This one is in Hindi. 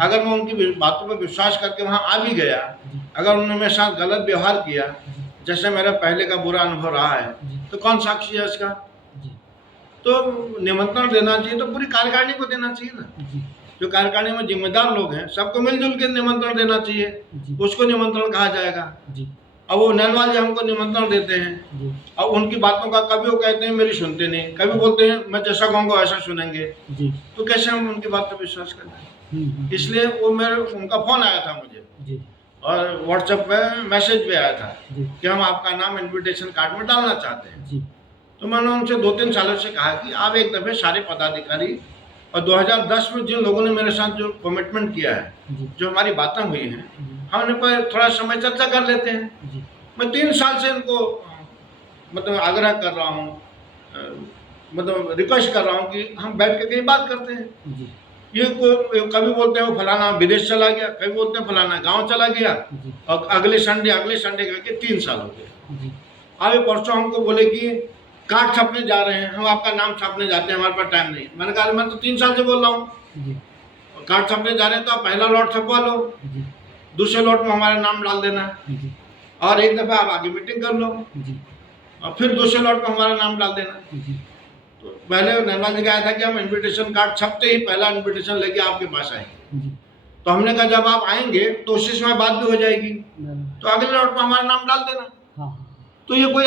अगर मैं उनकी बातों पर विश्वास करके वहाँ आ भी गया, अगर उन्होंने मेरे साथ गलत व्यवहार किया, जैसे मेरा पहले का बुरा अनुभव रहा है, तो कौन साक्षी है इसका? तो निमंत्रण देना चाहिए तो पूरी कार्यकारिणी को देना चाहिए ना। जो कार्यकारिणी में जिम्मेदार लोग हैं, सबको मिलजुल के निमंत्रण देना चाहिए, उसको निमंत्रण कहा जाएगा। अब वो नैनवाल जी हमको निमंत्रण देते हैं, अब उनकी बातों का कभी वो कहते हैं मेरी सुनते नहीं, कभी बोलते हैं मैं जैसा कहूँगा वैसा सुनेंगे, तो कैसे हम उनकी बात पर विश्वास करें? इसलिए वो मेरे उनका फोन आया था मुझे और व्हाट्सएप पे मैसेज भी आया था कि हम आपका नाम इन्विटेशन कार्ड में डालना चाहते हैं। तो मैंने उनसे 2-3 सालों से कहा कि आप एक दफे सारे पदाधिकारी और 2010 में जिन लोगों ने मेरे साथ जो कमिटमेंट किया है, जो हमारी बातें हुई हैं, हम इन पर थोड़ा समय चर्चा कर लेते हैं। मैं 3 साल से इनको मतलब आग्रह कर रहा हूँ, मतलब रिक्वेस्ट कर रहा हूँ कि हम बैठ के कहीं बात करते हैं। ये कभी बोलते हैं वो फलाना विदेश चला गया, कभी बोलते हैं फलाना गांव चला गया, और अगले संडे करके 3 साल हो गए। आगे परसों हमको बोले कि कार्ड छपने जा रहे हैं, हम आपका नाम छापने जाते हैं, हमारे पास टाइम नहीं। मैंने कहा मैं तो 3 साल से बोल रहा हूँ, कार्ड छपने जा रहे हैं तो आप पहला लॉट छपवा लो, दूसरे लॉट में हमारा नाम डाल देना, और एक दफा आप आगे मीटिंग कर लो, और फिर दूसरे लॉट में हमारा नाम डाल देना। तो पहले नैनवाल जी का आया था कि हम इन्विटेशन कार्ड छपते ही पहला इन्विटेशन लेके आपके पास आएंगे। तो हमने कहा जब आप आएंगे तो उसी समय बात भी हो जाएगी, तो अगले लॉट में हमारा नाम डाल देना। तो ये कोई